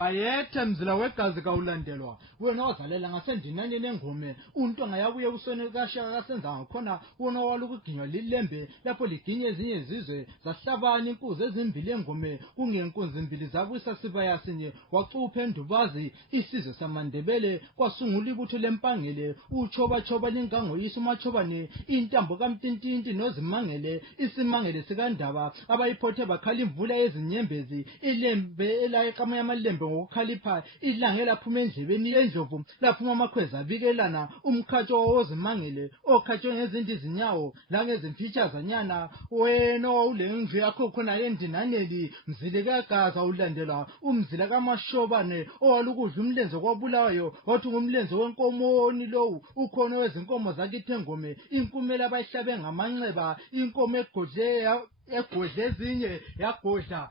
Ayethe mzila wegazi kawulandelwa wena wazalela ngasendinanye nengome untwa ngayabuye usone kashaka kasenza ngakhona wona walukuginywa lilembe lapho liginye ezinye izizwe zahlabana inkuzi ezimbili engome kungenkunzi imbili zabuyisa sibaya sinye wacupha endubazi isizwe samandebele kwasungula ibutho lempangele uchoba lingangoyisa umachobane intambo kamtintinti nozimangele isimangele sikandaba abayiphothe bakhala imvula yezinyembezi ilembe elayiqama yamalembe ngokukhalipha ilanga laphuma endlebeni endlovu laphuma amakhweza abikelana umkhatsho wozimangele okhatshwe ngezindi izinyawo langezimfitshazanyana wena ulengivi yakho khona endinaneli mzile kagaza ulandela umzila kamashobane owalukudla umlenze kwabulawayo wathi ngumlenze wenkomoni lowu ukhona wezinkomo zakithi engome inkumela abayihlabe ngamanxeba inkomo egodle ezinye yagodla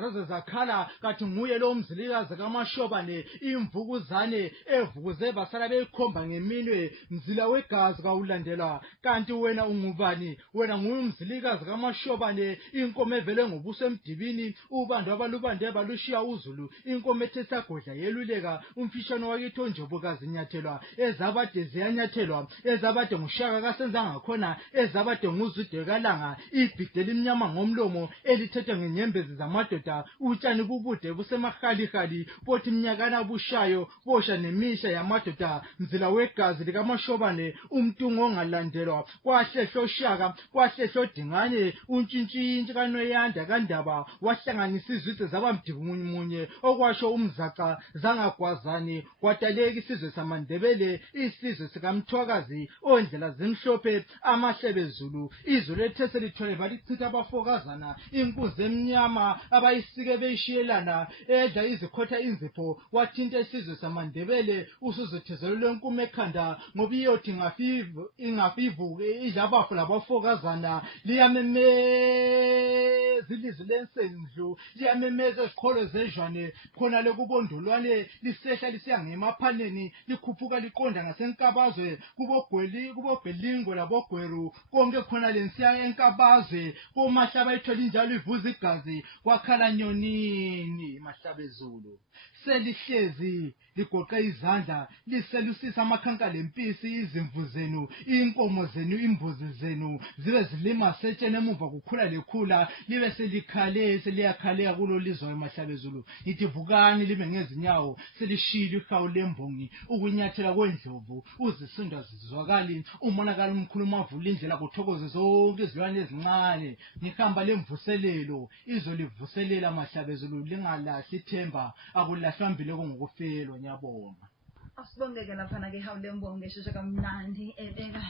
zaze zakhala kathi nguye lo mzilikazi kamashobane imvukuzane evukuze basala beyikhomba ngeminwe mzila wegazi kawulandela kanti wena ungubani wena nguye umzilikazi kamashobane inkomo evele ngobuso emdibini ubantu abalubande balushiya uzulu inkomo ethe sagodla yeluleka umfishano wakithi onjobokazi nyathelwa ezabade ziyanyathelwa ezabade ngushaka kasenza ngakhona ezabade nguzude kalanga ibhide limnyama ngomlomo elithethe ngenyembezi zamadoda utshani bubude busemahali bothi mnyakana bushayo bosha nemisha yamadoda mzila wegazi likamashobane umtungo ongalandelwa kwahlehlo shaka kwahlehlo dingane untshintshintshi kanoyanda kandaba wahlanganisa izizwe zabamdimunye okwasho umzaca zangagwazani kwataleka isizwe samandebele isizwe sikamthwakazi ondlela zimhlophe amahlebe zulu izulu ethese lithole balichitha abafokazana inkunzi emnyama abayisike beyishiyelana edla izikhotha inzipho wathinta isizwe samandebele usuzethezelo lwenkume ekhanda ngoba iyothi ingafivuke idla abafu labafokazana liyamemeza ilizwi lensendlu liyamemeza eziqholo zezwane khona lekubondolwane lisehla lisiya ngemaphaneni likhuphuka liqonda ngasenkabazwe kubogwelingo labogweru konke khona lensiya enkabazwe komahlaba ethola injalo ivuza igazi wakhala nyonini mahlabezulu selihlezi ligoqe izandla liselusisa amakhanka lempisi izimvu zenu inkomo zenu imbuzi zenu zibe zilima setshene emuva kukhula lekhula libe seliyakhaleka kulo lizwe mahlabezulu ithi vukani libe ngezinyawo selishilo ihawu lembongi ukunyathela kwendlovu uzisindwa zizwakali umonakala umkhulu mavula indlela kuthokoze zonke izilwane ezincane ngihamba lemvuselelo izolivuselela mahlabezulu lingalahli ithemba akulahlambile ngokufelwa nyabonga Asibongeke laphana ke hawulembonge sheshe kamnandi ebeka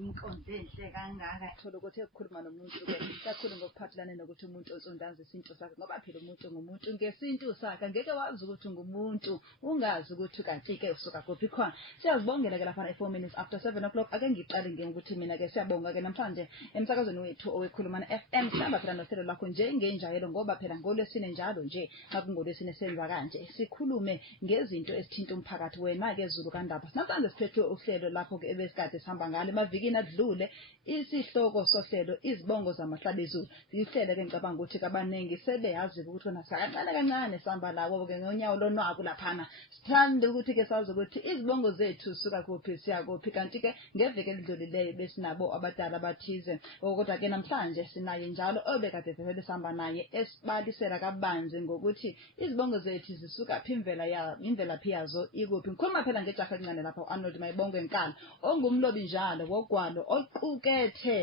inkonzo enhle kangaka thola ukuthi ukukhuluma nomuntu ke kakhulu ngokuphathelana nokuthi umuntu onzondazi isinto sakhe ngoba phela umuntu ngumuntu ngesinto sakhe ngeke wazi ukuthi ungumuntu ungazi ukuthi kanti ke usuka kuphi khona siyazibongela ke laphana 4 minutes after 7 o'clock ake ngiqale ukuthi mina ke siyabonga ke namhlanje emsakazweni wethu owekhulumana FM sihamba phela nohlelo lakho njengenjayelo ngoba phela ngolwesine njalo nje akungolwesine senza kanje sikhulume ngezinto ezithinta umphakathi wena ke Zulu kaNdaba namhlanje siphethe uhlelo lapho ke ebesikade sihamba ngale mavikini adlule isihloko sohlelo izibongo zamahlabezulu sihlele ke ngicabanga ukuthi kabaningi sebeyazi ukuthi wona kancane sihamba lawo ke ngonyawo lonwabu laphana sithanda ukuthi ke sazi ukuthi izibongo zethu suka kuphi siya kuphi kanti ke ngeveke elidlulileyo besinabo abadala bathize kodwa ke namhlanje sinaye njalo obekade vele sihamba naye esibalisela kabanzi ngokuthi izibongo zethu zisuka imvelaphi yazo ikuphi ngikhuluma phela ngejaha elincane lapha uArnold Mayibongo enkala ongumlobi njalo wogwalo oqukethe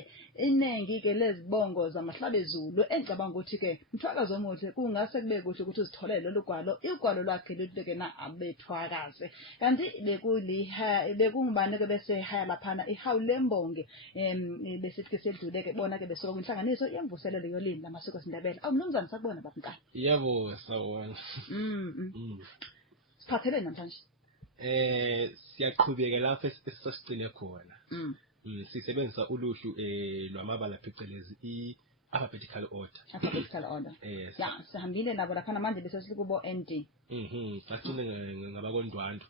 inengi ke lezibongo zamahlabezulu engicabanga ukuthi ke mthwakazi omuhle kungase kube kuhle ukuthi uzitholele lugwalo igwalo lwakhe luteke na abethwakaze kanti bekungubani ke bese haya laphana ihawulembonge bese ke sedluleke bona ke besoka inhlanganiso yemvuselelo yolimi lamasiko esindebele awumnumzana sakubona babunkani yebo sawona siphathele namhlanje siyaqhubeka lapha esisicine khona sisebenzisa uluhlu lwamabala phecelezi alphabetical order ya sihambile nabo lapha manje bese silikubo ND sacine ngabakondwandwe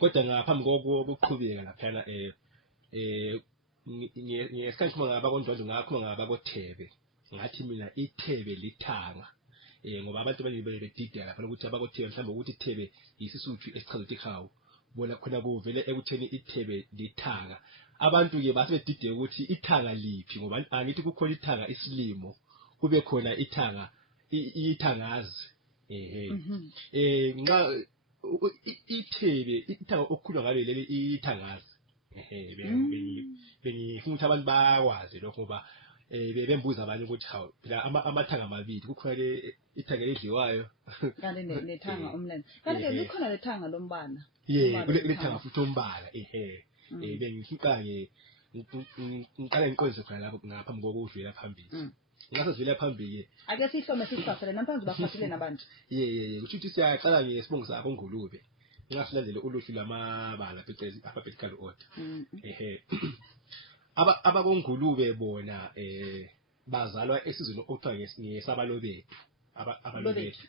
kodwa ngaphambi kokuqhubeka laphana ngesikhathi ngabakondwandwe ngakhuluma ngabakoThebe ngathi mina iThebe lithanga ngoba abantu bedideka lapha ukuthi abakothebe mhlawumbe ukuthi ithebe yisisuthu esichaza ukuthi hawu bona khona kuvele ekutheni ithebe lithanga abantu ke basebedideka ukuthi ithanga liphi ngoba angithi kukhona ithanga isilimo kube khona ithanga ithangazi nxa ithanga okukhulwa ngalo leli ithangazi bengifuna ukuthi abantu bakwazi lokho ngoba bembuza abanye ukuthi hawu phela amathanga amabili kukhona ke ithanga edliwayo kanti nethanga omlene kanti ke likhona lethanga lombala kulethanga futhi ombala bengifika ngiqala ngiqonise khona lapho ngaphambi kokudlula phambili ngase sivela phambili ake sihlome sisifasele namhlanje bafathile nabantu kusho ukuthi siyaqala ngesibongo sakho ngolube ngasilandele uluhlu lamabala phecelezi alphabetical order abakongulube bona bazalwa esizweni okuthiwa ngesabalobethu abalobethu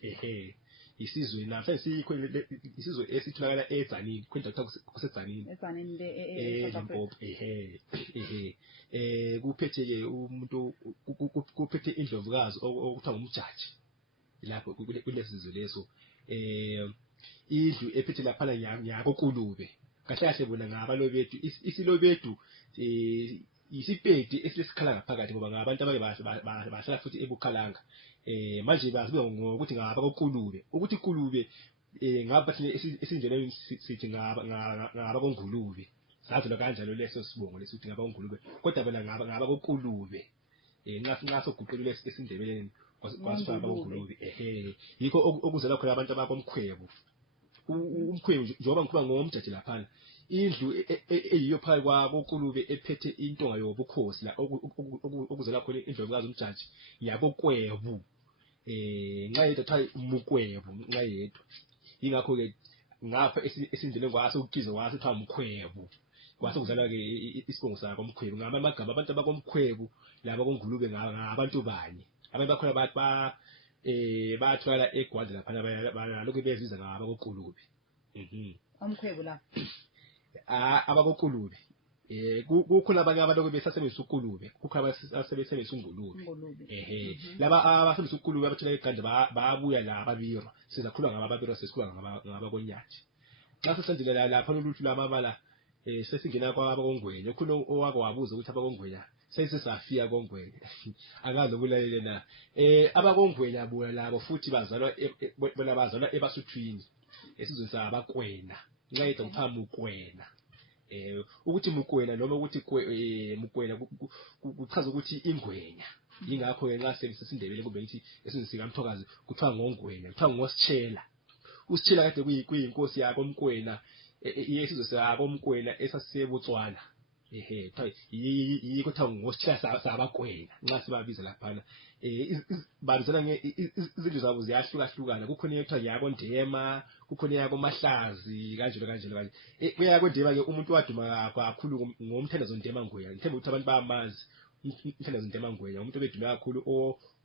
isizwe namhlanje sikho isizwe esitholakala eZanini kwenda kuthiwa kuseZanini eZimpopo kuphethe ke umuntu kuphethe indlovukazi okuthiwa ngumjaji lapho kulesizwe leso indlu ephethe lapha nyakokulube kahle kahle bona ngabalobethu isilobethu isipedi esilesikhala ngaphakathi ngoba ngabantu abake bahlala futhi ebukhalanga manje bazibiza ngokuthi ngaba kokulube ukuthi kulube ngaba thina esinjeneni sithi ngaba kongulube savela kanjalo leso sibongo lesithi ngaba kongulube kodwa bona ngaba kokulube nxa soguqulule esindebeleni kwasiba kongulube yikho okuzela khona abantu abakomkhwebu umkhwebu njengoba ngikhuluma ngomjaji laphana indlu eyiyo phakathi kwakokulube ephethe intonga yobukhosi la okuzela khona indlovukazi umjaji yakokwebu nxa yedwa kuthiwa umukwebu nxa yedwa yingakho ke ngapha esindleni kwase ukukizwa kwase kuthiwa umkhwebu kwase kuzalwa ke isibongo sakomkhwebu ngamagama abantu abakomkhwebu laba kongulube ngabantu banye abantu bakhona bathola eGwanda lapha lokho beziza ngaba kokulube omkhwebu la abakokulube kukhona abanye abantu besasebenzisa ukulube kukhona abasebenzisa ungulube laba abasebenzisa ukulube abathola eGwanda babuya la ababirwa sizakhuluma ngababirwa sesikhuluma ngabakonyati xa sesenzile lapha loluhlu lamabala sesingena kwabakongwenya kukhona owake wabuza ukuthi abakongwenya sesisafika kongwenya angazi ukulalele na abakongwenya bona labo futhi bazalwa ebasuthwini esizwe sabakwena nxa yedwa kuthiwa mukwena ukuthi mukwena noma ukuthi mukwena kuchaza ukuthi ingwenya yingakho ke nxa sesindebele kube ngithi esizwe sikamthokazi kuthiwa ngongwenya kuthiwa ngositshela usitshela kade kuyinkosi yakho mkwena yesizwe sakomkwena esasisebutswana yikho kuthiwa ngositshela sabakwena nxa sibabiza laphana babizana izindlu zabo ziyahlukahlukana kukhona ekuthiwa yakondema kukhona yakomahlazi kanjalo kuyakondema ke umuntu waduma kakhulu ngomthandazo ndema ngwenya ngithemba ukuthi abantu bayamazi umthandazo ndema ngwenya umuntu obedume kakhulu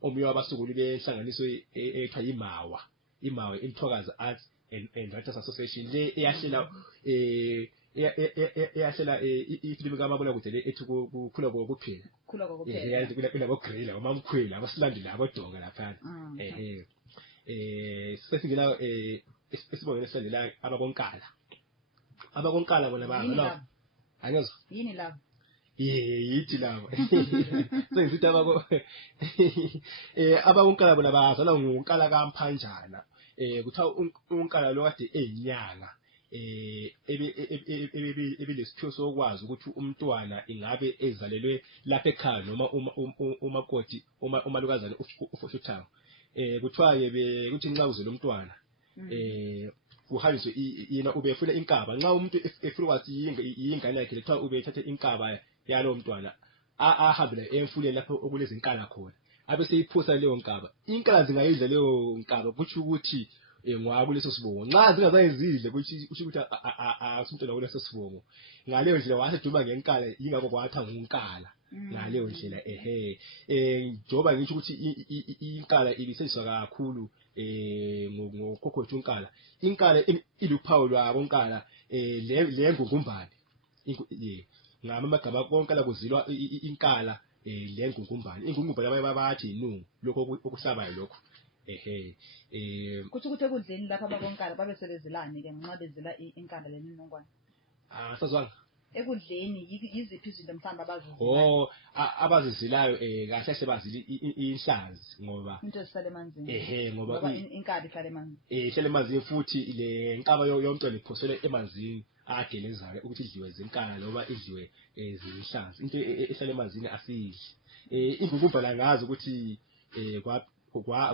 omunye wabasunguli benhlanganiso ekuthiwa imawa Inthokazi Arts and Writers Association le eyahlela ifilimu kamabona kude le ethi kukhula kokuphela phela bogrela omamkhwela abasilandela abodonga lapha sesingena esibongene esilandela abakonkala bona bazalwa angezo yini labo yithi labo sengisithi abakonkala bona bazalwa ngonkala kaMphanjana kuthiwa unkala lo kade eyinyanga ebelesiphiwo sokwazi ukuthi umntwana ingabe ezalelwe lapha ekhaya noma umakoti umalukazana ufoshothango kuthiwa ke ukuthi nxa uzele umntwana kuhanjiswe yena ubefuna inkaba nxa umuntu efuna kwathi yingane yakhe kuthiwa ubethathe inkaba yalo mntwana ahambele emfuleni lapho okulezinkala khona abese iphusa leyo nkaba inkala zingayidla leyo nkaba kuthi ukuthi ngwakuleso sibongo nxa zingazayizidle kuthi ukuthi asumntwana kuleso sibongo ngaleyo ndlela waseduma ngenkala yingakho kwatha ngunkala ngaleyo ndlela njoba ngisho ukuthi inkala ibisetshenziswa kakhulu ngokhokho unkala inkala iluphawu lwabonkala lengungumbane ngamagama konkala kuzilwa inkala lengungumbane ingungumbane bayathi inungu lokho okuhlabayo lokho Kuthi ukuthi ekudleni lapha abakonkala babe sebezilani ke nxa bezila inkanda leninongwane. Sazwanga. Ekudleni yiziphi izinto mhlawumbe abazizilayo? Abazizilayo kahle kahle bazili inhlazi ngoba into esisale emanzini. Ngoba inkanda ihlala emanzini. Ihlala emanzini futhi le nkaba yomntwana iphoselwe emanzini agelezayo ukuthi idliwe zinkala loba idliwe zinhlazi. Into ehlala emanzini asidli. Ingukumbala ngazi ukuthi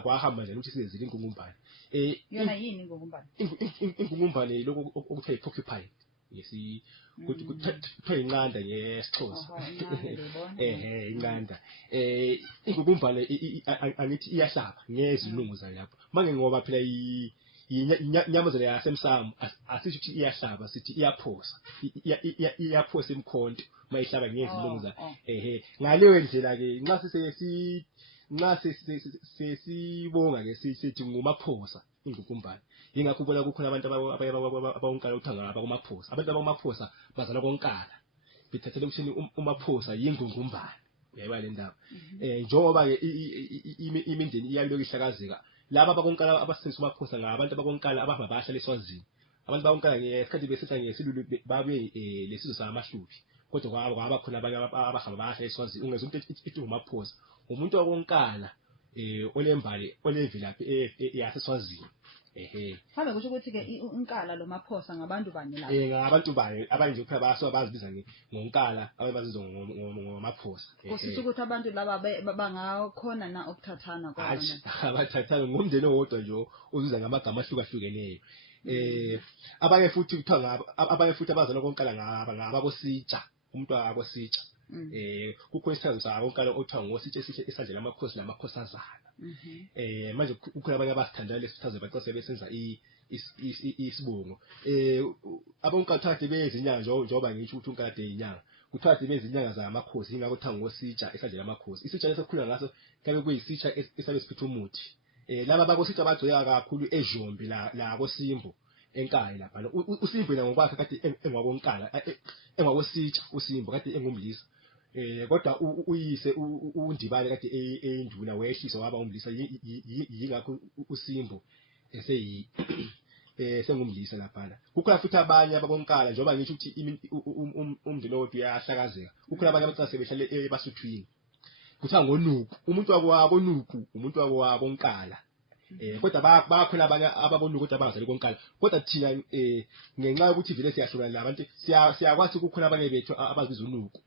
kwahamba nje ukuthi sizezile ingukumbala. Yona yini ingukumbala? Ingukumbala lokho okuthiwa porcupine. Yesi kuthiwa inqanda ngeSixhosa. Inqanda. Ingukumbala angithi iyahlaba ngezinungu zayo lapho. Manje ngoba phela inyamazelo yasemsamo asisho ukuthi iyahlaba sithi iyaphosa. Iyaphosa emkhonto mayihlaba ngezinungu zayo. Ngaleyo ndlela ke nxa sesibonga ke sithi ngumaphosa ingukumbala. Yingakho ubona kukhona abantu abawonkala uthanga abakumaphosa. Abantu abakumaphosa bazala konkala. Bithathele ukuthi umaphosa yingungumbala. Uyayibona le ndaba. Njengoba ke imindeni iyaloko ihlakazeka. Laba abakonkala abasenza umaphosa ngabantu abakonkala abahamba bahlala eSwazini. Abantu bakonkala ngesikhathi besetha ngesilulu babe lesizwe samahlubi. Kodwa kwaba khona abanye abahamba bahlala eSwazini. Ungezwe umuntu ethi umaphosa. Umuntu wakonkala olembali olevilaphi yaseSwazini. Mhlawumbe kusho ukuthi ke unkala lo maphosa ngabantu bani lapha? Ngabantu bayo abanye nje phela bazibiza ngonkala ababazizwa ngomaphosa. Kusho ukuthi abantu laba bangakhona na ukuthathana kwabona. Abathathana ngomndeni owodwa nje uzuza ngamagama ahlukahlukeneyo. Abanye futhi kuthiwa abanye futhi abazana konkala ngababositsha. Umuntu akositsha. Kukho isithandwa sabo onkala othiwa ngositsha esihle esandla lamakhosi lamakhosazana. Manje kukhona abanye abasithandana lesithandwa baqose besenza isibongo. Abonkala thathe bezinyanga njengoba ngisho ukuthi unkala inyanga. Kuthiwa bezinyanga zamakhosi ingakho kuthiwa ngositsha esandla lamakhosi. Isitsha lesikhula ngaso kabe kuyisitsha esabe siphethe umuthi. Laba bakositsha bagcoya kakhulu eJombi la koSimbo enkaya lapha. uSimbo ngokwakhe kade engwabonkala engwakositsha uSimbo kade engumlisa. Kodwa uyise uNdibane kade eyinduna wehlisa waba umlisa yingakho uSimbo sengumlisa lapha. Kukhona futhi abanye abakonkala njengoba ngisho ukuthi umndeni wodwa uyahlakazeka. Kukhona abanye abacase behlale eBasuthwini. Kuthiwa ngoNuku. Umuntu wakoNuku, umuntu wakonkala. Kodwa bakhona abanye ababonuku ukuthi abazali konkala. Kodwa thina ngenxa yokuthi vele siyahlukana labantu siyakwazi ukukhona abanye bethu abazibiza uNuku.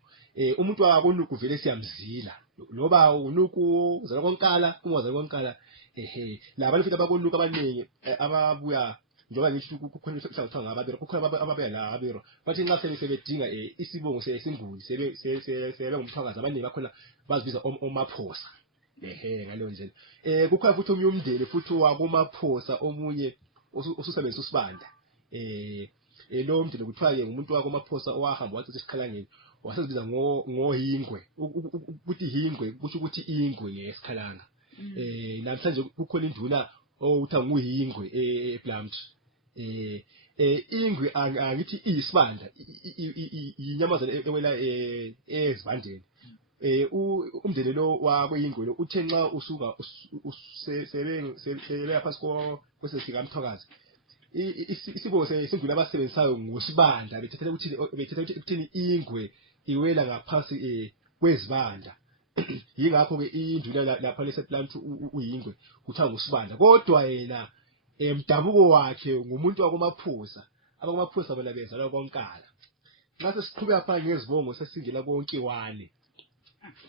Umuntu wakoNuku vele siyamzila. Loba uNuku uzala konkala, umazali konkala. Labantu futhi abakoNuku abaningi ababuya njengoba ngisho kukhona isihlangu ngababero. Kukhona ababuya la abero. Bathi nxa sebedinga isibongo sesinguni sebe ngumthwakazi abaningi bakhona bazibiza omaphosa. Ngaleyo ndlela. Kukhona futhi omunye umndeni futhi wakomaphosa omunye ususebenzisa usibanda. Lo mndeni kuthiwa ke umuntu wakomaphosa owahamba wathi esikhalangeni wasezibiza ngoHingwe. Ukuthi Hingwe kusho ukuthi ingwe ngesikhalanga. Namhlanje kukhona induna owutha nguHingwe ePlumtree. Ingwe angithi isibanda inyamazana ewela ezivandeni. Umndeni lo wakweyingwe uthe nxa usuka sebe phansi kwesesika mthwakazi. Isibongo sesingula abasebenzisayo ngosibanda bethetha ukuthi ukuthini ingwe iwela ngaphansi kwezibanda. Yingakho ke induna lapha lesePlumtree uyingwe kuthiwa ngosibanda. Kodwa yena emdabuko wakhe ngumuntu wakomaphosa. Abakomaphosa bona bezalwa konkala. Ngase siqhubeka pha ngezibongo sesingela konkiwane.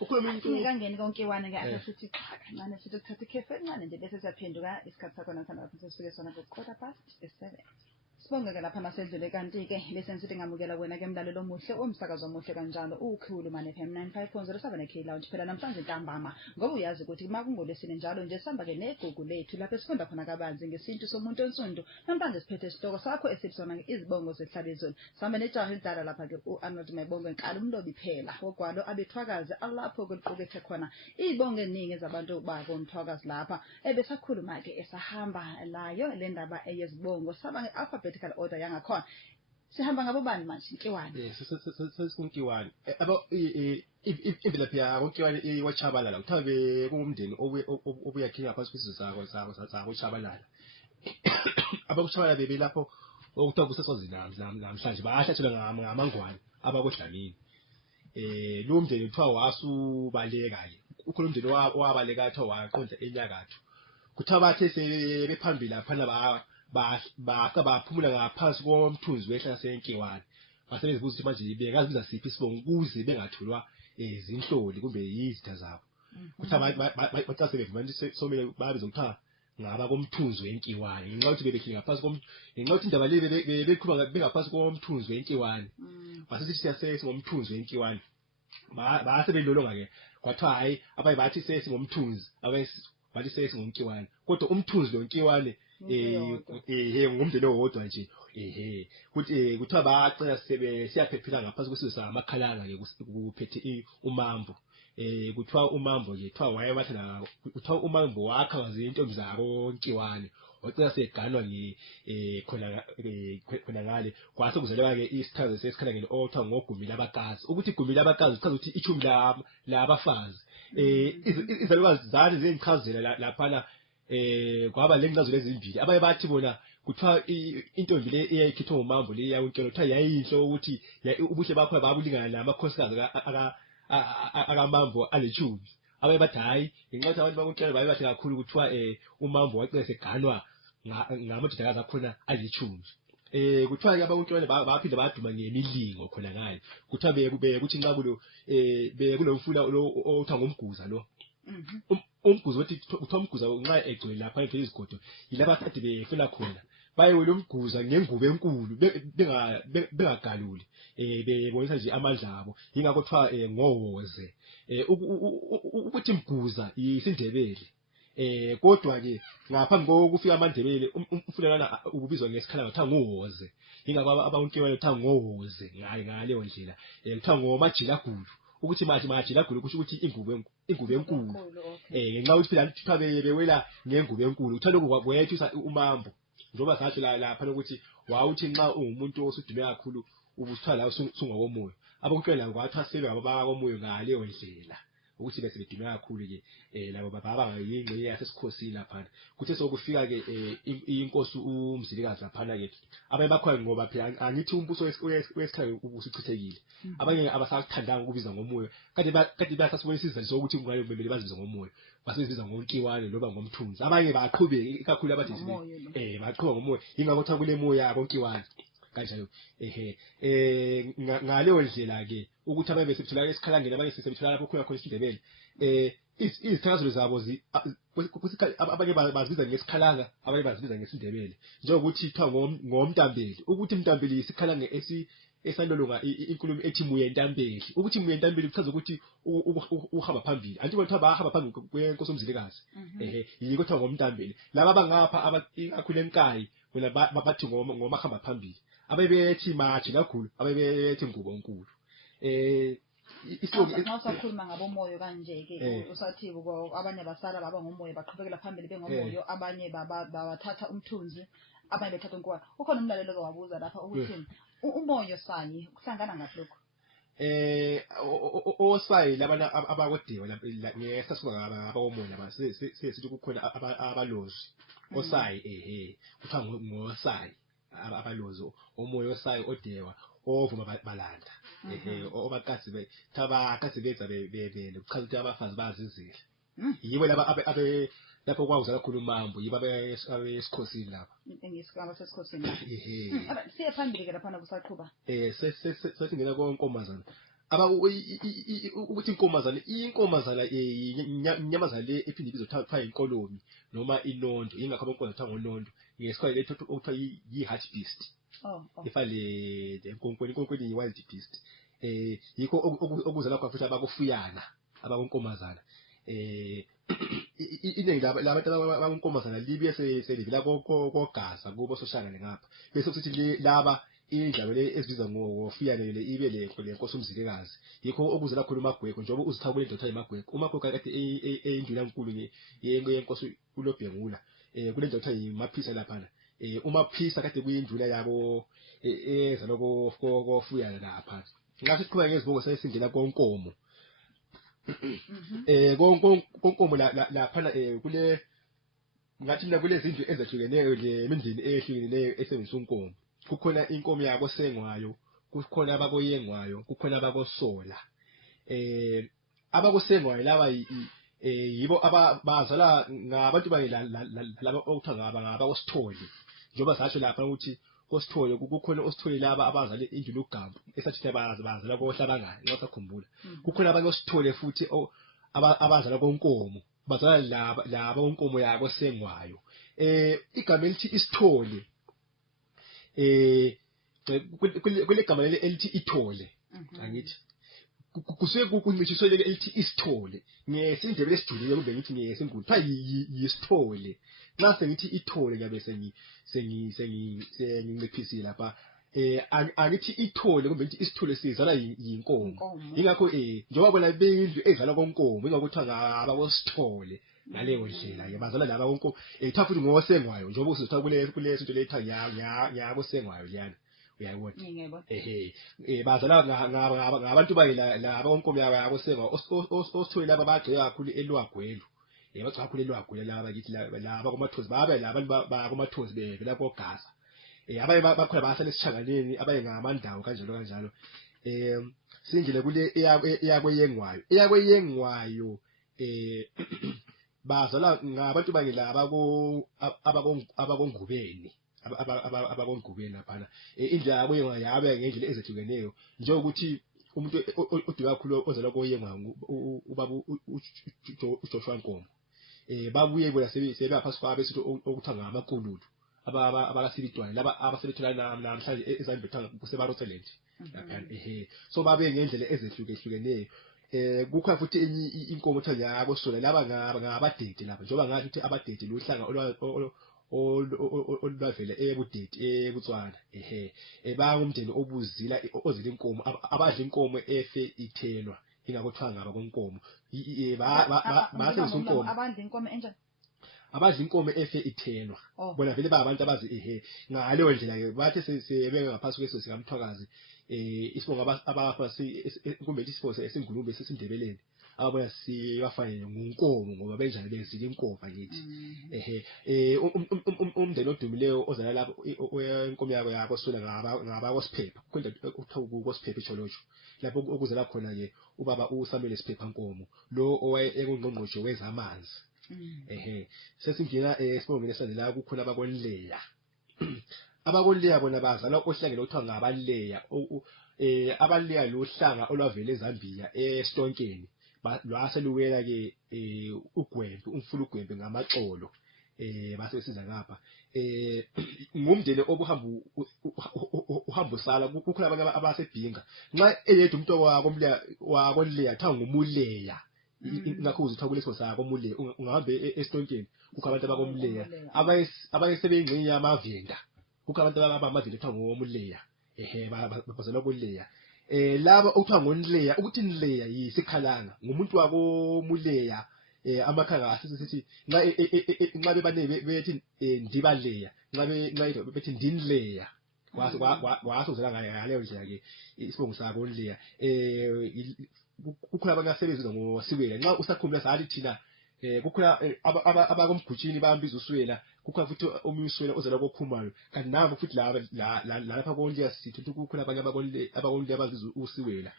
Ukhuluma umuntu ngangeni konkiwane ke asithi kancane sithi ukuthatha ikhefu encane nje bese siyaphenduka isikhathi sakho nathanda lapho sesifike sona ku7:15. Sibonge lapha nasedlule kanti ke bese nisithi ngamukela wena ke mlalelo omuhle omsakazo omuhle kanjalo ukhulumane FM 95.0 saba neK Lounge phela namhlanje ntambama ngoba uyazi ukuthi makungolesine njalo nje sihamba ke negugu lethu lapho sifunda khona kabanzi ngesintu somuntu onsundu. Namhlanje siphethe isihloko sakho esibizona izibongo zehlabezulu. Sihamba nejaha elidala lapha ke uArnold Mebongo enkalo umlobi phela ogwalo abethwakazi alapho kuqukethe khona izibongo eziningi ezabantu bako umthwakazi lapha ebesakhuluma ke esahamba layo le ndaba eyezibongo saba ngealphabetical order yangakhona. sihamba ngabo bani manje Nkiwane sesikunkiwane aba imvelaphi yabo Nkiwane iwachabalala uthabe kumndeni obuyakhinya phakathi kwesizwe sakho chabalala abakuchabalala bebe lapho okuthiwa kusesozini namhlanje bayahlatshelwa ngamangwane abakodlamini lo mndeni kuthiwa wasubaleka ke ukhona umndeni wabaleka kuthiwa waqonda enyakatho kuthiwa bathe sebephambili lapha baphumula ngaphansi komthunzi wehla senkiwane basebezibuza ukuthi manje bengazibiza siphi isibongo ukuze bengatholwa izinhloli kumbe izitha zabo kuthiwa bathi sebevuma somele babiza ukuthiwa ngaba komthunzi wenkiwane ngenxa yokuthi bebehleli ngaphansi ngenxa yokuthi indaba le bekhuluma bengaphansi komthunzi wenkiwane basithi siyasese ngomthunzi wenkiwane basebelolonga ke kwathiwa hayi abaye bathi sese ngomthunzi bathi sese ngomkiwane kodwa umthunzi lo nkiwane ngumndeni owodwa nje kuthi kuthiwa bacela siyaphephela ngaphansi kwesizwe samakhalanga ke kuphethe umambo kuthiwa umambo ke kuthiwa wayebathana kuthiwa umambo wakha ngazo intombi zako Nkiwane wacela seganwa khona ngale kwase kuzaleka ke isithazo sesikhalangeni othiwa ngogumi labakazi ukuthi igumi labakazi uchaza ukuthi ichumi labafazi izalukazi zani zengichazela laphana kwaba lenqazo lezimbili abaye bathi bona kuthiwa intombi le eyayikhithwa umambo le yakunkelo kuthiwa yayinhlo ukuthi ubuhle bakho babulingana namakhosikazi akamambo alechumi abaye bathi hayi ngenxa yokuthi abantu bakunkelo baye bathi kakhulu kuthiwa umambo wacela seganwa ngamadodakazi akhona alechumi kuthiwa ke abakunkelo baphinda baduma ngemilingo khona ngale kuthiwa kuthi nxa kulomfula lo othiwa ngomguza lo umguzo othi kuthiwa umguza nxa egcwele lapha phela izigodo yilaba kade befuna khona bayewela umguza ngengubo enkulu bengagaluli bebonisa nje amandla abo yingakho kuthiwa ngowoze ukuthi mguza isindebele kodwa ke ngaphambi kokufika amandebele umfulelana ububizwa ngesikhala kuthiwa ngowoze yingakho abankewele kuthiwa ngowoze ngaleyo ndlela kuthiwa ngomajilagulu ukuthi majilagulu kusho ukuthi ingubo enkulu ngenxa yokuthi phela kuthiwa bewela ngengubo enkulu kuthiwa lokho kwethusa umambo njengoba sathi lapha ukuthi wawuthi nxa ungumuntu osudume kakhulu ubusithiwa la usungawomoya abankewele kwathiwa sebe ababakomoya ngaleyo ndlela ukuthi bese bedume kakhulu ke labo baba yingxenye yasesikhosini lapha kuthe sokufika ke inkosi umzilikazi lapha ke abaye bakhona ngoba phela angithi umbuso wesikhathi ubusichithekile abanye abasathandanga ukubiza ngomoya kade basasibona isizathu sokuthi kungayo bemele bazibiza ngomoya basebiza ngoNkiwane loba ngomthunzi abanye baqhubeke kakhulu abathi baqhubeka ngomoya ingakho kuthiwa kule moya konkiwane kanjalo ngaleyo ndlela ke ukuthi ababe sebethola esikhalangeni abanye sebethola lapho khona isindebele izithakazelo zabo abanye bazibiza ngesikhalanga abanye bazibiza ngesindebele njengokuthi kuthiwa ngomntambeli ukuthi umntambeli isikhalange esanolonga inkulumo ethi muye ntambeli ukuthi muye ntambeli kuchaza ukuthi uhamba phambili anti kuthiwa bahamba phambili kwenkosi umzilikazi yiko kuthiwa ngomntambeli laba bangapha abakhule enkayi wena bathi ngomahamba phambili abebethi mathi kakhulu abebethi ngubo enkulu Usakhuluma ngabomoya kanje ke usathi abanye basala baba ngomoya baqhubekela phambili bengomoya abanye bathatha umthunzi abanye bethatha unkwa ukhona umlalelo ke wabuza lapha ukuthi umoya sayi kuhlangana ngaphi lokho osayi labana abakodewa ngesasuka abakomoya laba sesithi kukhona abalozi osayi kuthiwa ngosayi abalozi omoya osayi odewa ovuma balanda obakazi tabakazi betha bebele kuchaza ukuthi abafazi bazizile yibo laba lapho kwawuzala khulu umambo yibo abesikhosini lapha engisikaba sesikhosini siye phambili ke lapha kusaqhuba sethi ngena konkomazana ukuthi inkomazana inyamazana le ephinde ibizwe kuthiwa inkolomi noma inondo ingakho abankonzo kuthiwa ngonondo ngesikhathi lethu okuthiwa yi-heart beast ifale enkonkweni yi-wild beast yikho okuzala khona futhi abakufuyana abakonkomazana iningi labantu abankomazana libuye selivela kogaza kubo soshangane ngapha bese kusithi laba indlalo le ezibiza ngofuyane le ibe le nkosi umzilikazi yikho okuzala khona uMagweko njengoba uzithawule indodana yaMagweko uMagweko kade eyinduna enkulu yenkosi uLobhengula kule ndlela kuthiwa yiMaphisa laphana uma phisa kade kuyindlula yabo eza lokho kofuya lapha ngathi siqhubeka ngezibongo sesingena konkomo konkomo lapha kule ngathi mina kulezi izindlu ezahlukeneyo nje emindeni ehlukeneyo esebenzisa unkomo kukhona inkomo yabo sengwayo kukhona abakoyengwayo kukhona abakosola abakusengwayo laba yibo abazala ngabantu laba okuthiwa ngabakosithole njengoba sasho lapha ukuthi kosithole kukhona osithole laba abazala indlu uGambu esathi bazala kohlabangani nxa sakhumbula kukhona abanye osithole futhi abazala konkomo bazala laba onkomo yabo sengwayo igama elithi isithole kule gama elithi ithole angithi kusuke kuncishiswe elithi isithole ngesindebele esijulile kumbe ngithi ngesinguni pha yisithole nxa sengithi ithole ngiyabe senginciphisile lapha angithi ithole kumbe ngithi isithole sizala yinkomo ingakho njengoba bona beyindlu ezala konkomo ingakho kuthiwa ngabakosithole ngaleyo ndlela ke bazala laba konke etha futhi ngosengwayo njengoba usitha kule into letha yabo sengwayo liyana uyayibona bazala ngabantu laba onkomo yabo sengwayo osithole laba bagcika kakhulu elwagwelo bagcika kakhulu elwagwelo laba kithi laba komathozi babe labantu bakomathozi bevela koGaza abaye bakhona basale sichanganeni abaye ngamandawo kanjalo sindile kule eyakweYengwayo bazala ngabantu laba abakongubeni abakongubeni laphana indlela yabo yabe ngendlela ezehlukeneyo njengokuthi umuntu oduka kakhulu ozala koYengwayo ubaba uJoshua Nkomo babuye bona sebaphathi kwabesithi okuthiwa ngamakululu abakasibidwane laba abasebethola namhlanje ezambethanga kusebaRoseland lapha so babe ngendlela ezehlukehlukeneyo kukhona futhi inkomo ethiwa yakosola laba ngabadede lapha njengoba ngathi ukuthi abadede lohlanga olwavela ebudede eButswana bangumndeni obuzila ozila inkomo abadla inkomo efe ithelwa ingakho kuthiwa ngaba konkomo basebenzisa inkomo abadla inkomo enjani abadla inkomo efe ithelwa bona vele babantu abazi ngaleyo ndlela ke bathi sebeka ngaphansi kweso sikamthwakazi isibongo abafasi kumbe isibongo esingulube sesindebeleni abona sibafanele ngunkomo ngoba benjani bezile inkomo ngithi umndeni odumileyo ozala lapho inkomo yabo sola ngaba kosiphepha kwenda ukuthiwa kosiphepha ejolojo lapho okuzela khona ke ubaba uSamuel Siphepha Nkomo lo owaye ekungqongqoshe wezamanzi sesingena esibongeni esandla kukhona abakonleya abakonleya bona bazala ohlangene okuthiwa ngabaleya abaleya lohlanga olwavela eZambia eStonkeni lwaseluwela ke uGwembe umfula uGwembe ngamaxolo base besiza ngapha ngumndeni uhamba usala kukhona abanye abasebhinga nxa eyedwa umuntu wakonleya tha ngumuleya ngakho uzitha kuleso sako muleya ungahambe eStonkeni kukho abantu abakomleya abayesebengcinye amavenda kukho abantu abamavenda tha ngomuleya bazalwa koleya laba okuthiwa ngonleya ukuthi inleya yisikhalanga ngumuntu wakomuleya amakhanga asithi nxa bebane bethi ndibaleya nxa bethi ndinleya wasozela ngaleyo ndlela ke isibongo sako onleya kukhona abangasebenzisa ngosiwela nxa usakhumbula sathi thina kukhona abakomgutshini bayambiza uSwela kukhona futhi omunye uSwela ozala kokhumayo kanti nabo futhi lapha konleya sithi kukhona abanye abakonleya abaziza uSiwela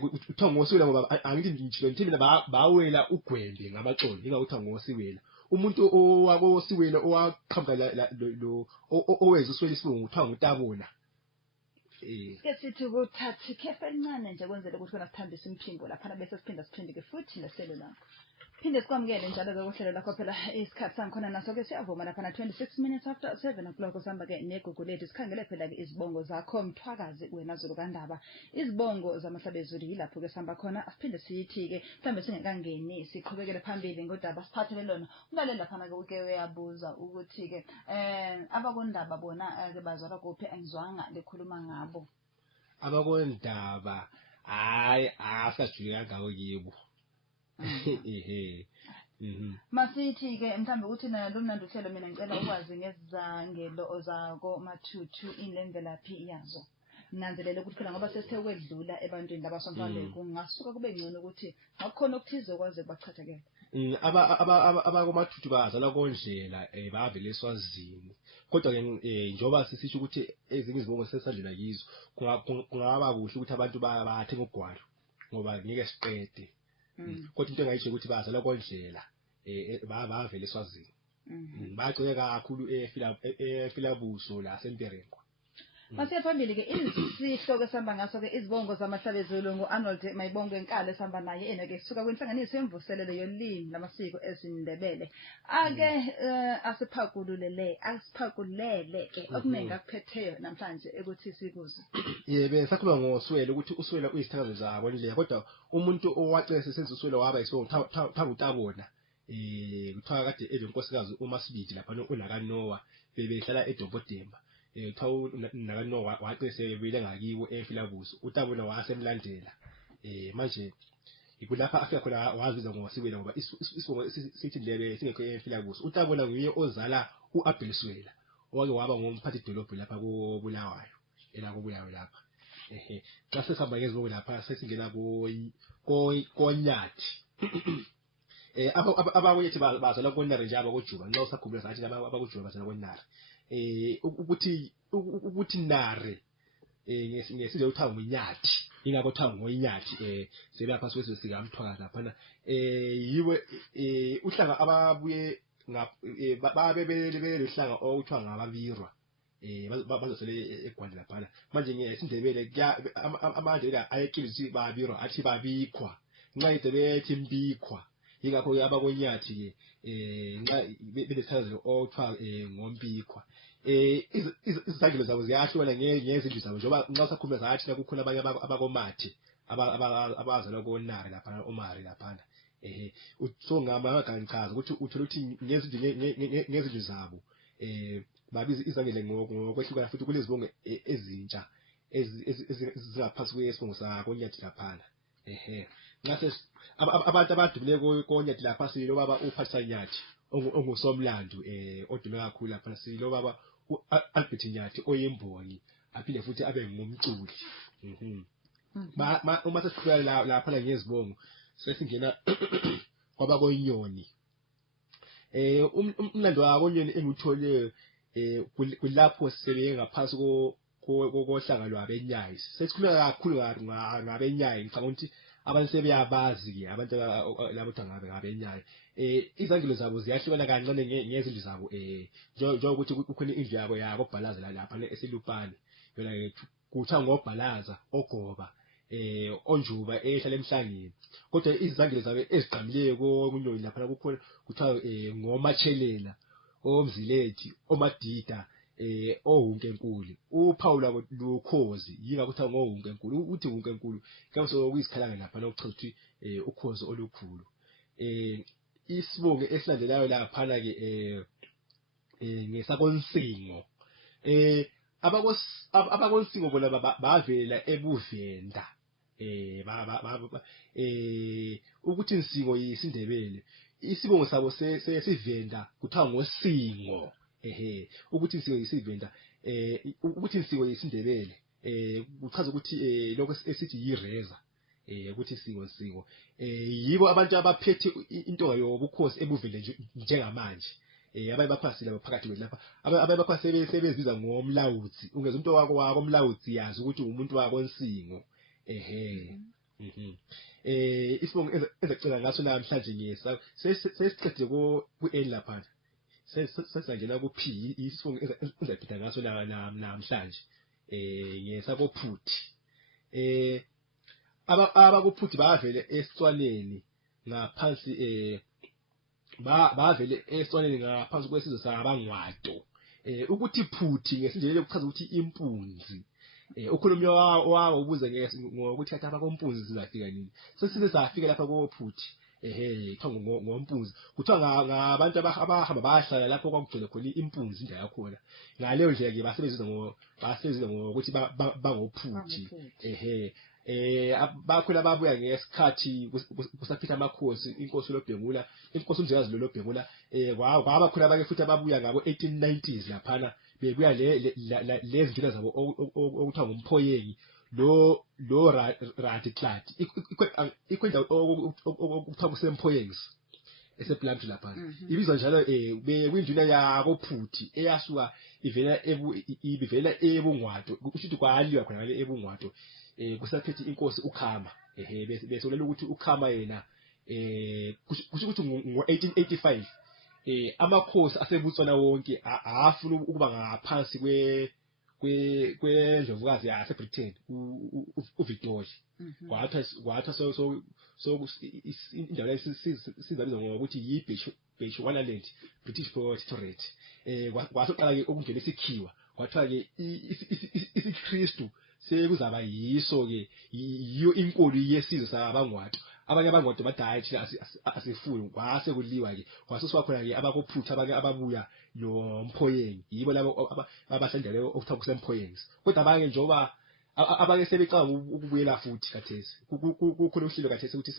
kuthiwa ngosiwela ngoba angithi ngithi mina bawela uGwembe ngamaxolo ingakuthiwa ngosiwela umuntu owakosiwela owaqhamuka lo owenza uSwela isibongo kuthiwa nguTabona Sike sithi ukuthatha ikhefa elincane nje kwenzela ukuthi khona sithambise imphimbo lapha bese siphinde futhi neselo lakho. Phinde sikwamukele njalo ke uhlelo lakho phela isikhathi sangikhona naso ke siyavuma lapha na 26 minutes after 7 o'clock usamba ke negugu lethu sikhangele phela ke izibongo zakho Mthwakazi wena Zulu kaNdaba. Izibongo zamahlabezulu yilapho ke sihamba khona asiphinde siyithi ke mhlambe singekangeni siqhubekele phambili ngodaba siphathele lona. Umlalela lapha ke uke uyabuza ukuthi ke abakondaba bona ke bazalwa kuphi angizwanga lekhuluma ngabo. Abakondaba hayi asajulika ngawo yibo Masithi ke mhlambe uthi lo mnandi uhlelo mina ngicela ukwazi ngezizangelo zako mathuthu inemvelaphi yazo. Nanzelele ukuthi phela ngoba sesithe kwedlula ebantwini labasomfane kungasuka kube ngcono ukuthi akukhona okuthize kwaze bachathekele. Abakomathuthu bazala kondlela bavele eSwazini kodwa ke njoba sisitsho ukuthi ezinye izibongo sesandlela yizo kungaba kuhle ukuthi abantu bathenga ugwalo ngoba ngeke siqede kodwa into engayisho ukuthi bazala kondlela bavele eSwazini bagcike kakhulu efilabuso la Semperengo. Masiya phambili ke isihloko esihamba ngaso ke izibongo zamahlabezulu ngo-Arnold Mayibongo enkalo esihamba naye ke sisuka kwinhlanganiso yemvuselelo yolimi lamasiko ezindebele. Ake asiphakulele ke okuningi akuphetheyo namhlanje ekuthi sikuze. Yebo sakhuluma ngoswele ukuthi uswele uyisithakazo zabo nje kodwa umuntu owacese senze uswele waba isibongo utabona kuthiwa kade ezenkosikazi uMasibidi lapha uNakanowa bebehlala eDobodemba. Nakanowa wacese bele ngakiwo efilabuso utabona wasemlandela manje ikulapha afika khona waziza ngosiwela ngoba isibongo sithi ndebe singekho efilabuso utabona nguye ozala uAbheliswela owake waba ngomphathi idolobho lapha koBulawayo koBulawayo lapha xa sesihamba ngezibongo lapha sesingena koNyathi abakuyethi bazala koNari nje abakoJuba nxa usakhumbula sathi abakoJuba bazala koNari ukuthi nare ngesizwe uthawu ngoNyathi ingakho uthawu ngoNyathi selapha sweswe sikamthwaka lapha yiwe uhlanga ababuye babebele uhlanga okuthiwa ngababirwa bazosele eGwanda lapha manje ngesindebele amanje la ayekilithi babirwa athi babikwa nxa idebethi mbikwa ingakho abakonyathi ke nxa belesithazelo okuthiwa ngompikwa izangelo zabo ziyahlukana ngezindlu zabo njengoba nxa usakhuluma zathi la kukhona abanye abakomathi abazalwa koNari lapha oMari lapha so ngamagama ukuthi uthola ukuthi ngezindlu zabo babiza izangelo ngokwehlukana futhi kulezibongo ezintsha ezingaphansi kwesibongo sakonyathi lapha ngase abantu abadumile koNyathi lapha silo baba uPhatha Nyathi ongusomlando odume kakhulu lapha silo baba uAlbert Nyathi oyimbongi aphinde futhi abe ngumculi uma sesikhulula lapha ngezibongo sesingena kwaba koNyoni umlando wakonyoni enguthole kulapho sebe ngaphansi kohlanga lwabenyayi sesikhuluma kakhulu ngabenyayi ngicabanga ukuthi abantu sebeyabazi ke abantu labo ngabenyayi izangelo zabo ziyahlukana kancane ngezindlu zabo njengokuthi kukhona indlu yabo Bhalaza lapha eselupane yona kuthiwa ngoBhalaza ogoba onjuba ehlala emhlangeni kodwa izangelo zabo eziqhamileyo koNyoni lapha kukhona kuthiwa ngoMatshelela oMzilethi oMadida oHunkenkulu uPaul lukhozi yinga kuthiwa ngoHunkenkulu uthi Hunkenkulu kamso kuyizikhalanga lapha nokuchaza ukuthi ukhozi olukhulu isibongo esilandelayo lapha ke ngesakonsingo abakonsingo bona bavela eBuvenda ukuthi insingo yisindebele isibongo sabo sesivenda kuthiwa ngosingo ukuthi insingo yisivenda ukuthi insingo yisindebele kuchaza ukuthi lokho esithi yireza ukuthi insingo yibo abantu abaphethe into yobukhosi ebuvele njengamanje abaye baphasile phakathi lapha abaye baphasile sebezibiza ngomlawuzi ungeza umuntu wakomlawuzi yazi ukuthi umuntu wakonsingo isibongo ezacela ngaso namhlanje ngiyesa sesiqede ku-N lapha sesangena ku-P isibongo ezaphinda ngaso namhlanje ngesakophuthi abakuphuthi bavele eSitswaneni ngaphansi bavele eSitswaneni ngaphansi kwesizwe sabangwato ukuthi phuthi ngesindebele kuchaza ukuthi impunzi ukhulumyo wawo ubuze ngokuthi kathi abakompunzi sizafika nini sesize safika lapha kophuthi kuthiwa ngompunzi kuthiwa ngabantu abahamba bahlala lapho kwakugcwele khona impunzi indawo yakhona ngaleyo ndlela ke basebenza ngokuthi bangophuthi bakhona babuya ngesikhathi kusaphitha amakhosi inkosi loBhengula inkosi uMzekazi loBhengula kwaba khona abanye futhi ababuya ngabo 1890s laphana bebuya lezi ndlela zabo okuthiwa ngumphoyeki lo Radiklad ikwenza okuthiwa kusempoyeks eseplantu laphana ibizwa njalo bekuyinduna yakophuthi eyasuka ivela ebungwato kusho ukuthi kwaliwa khona ebungwato kusaphethe inkosi uKhama bese ulela ukuthi uKhama yena kusho ukuthi ngo1885 amakhosi asebutswana wonke afuna ukuba ngaphansi kwendlovukazi yaseBritain uVictoria kwathi indawo sizabizwa ngokuthi yiBechuanaland British Protectorate kwasoqala ke ukungena isikhiwa kwathiwa ke isiKristu sekuzaba yiso ke yiyo inkolo yesizwe sabangwato abanye abangwato badayi thina asifuni kwase kuliwa ke kwasuswa khona ke abakophutha abanye ababuya lo mphoyeni yibo labo abasendele okuthiwa kusempoyens kodwa abanye njoba abanye sebecanga ukubuyela futhi kathesi kukhona uhlelo kathesi ukuthi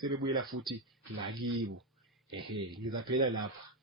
sebebuyela futhi ngakibo ngizaphela lapha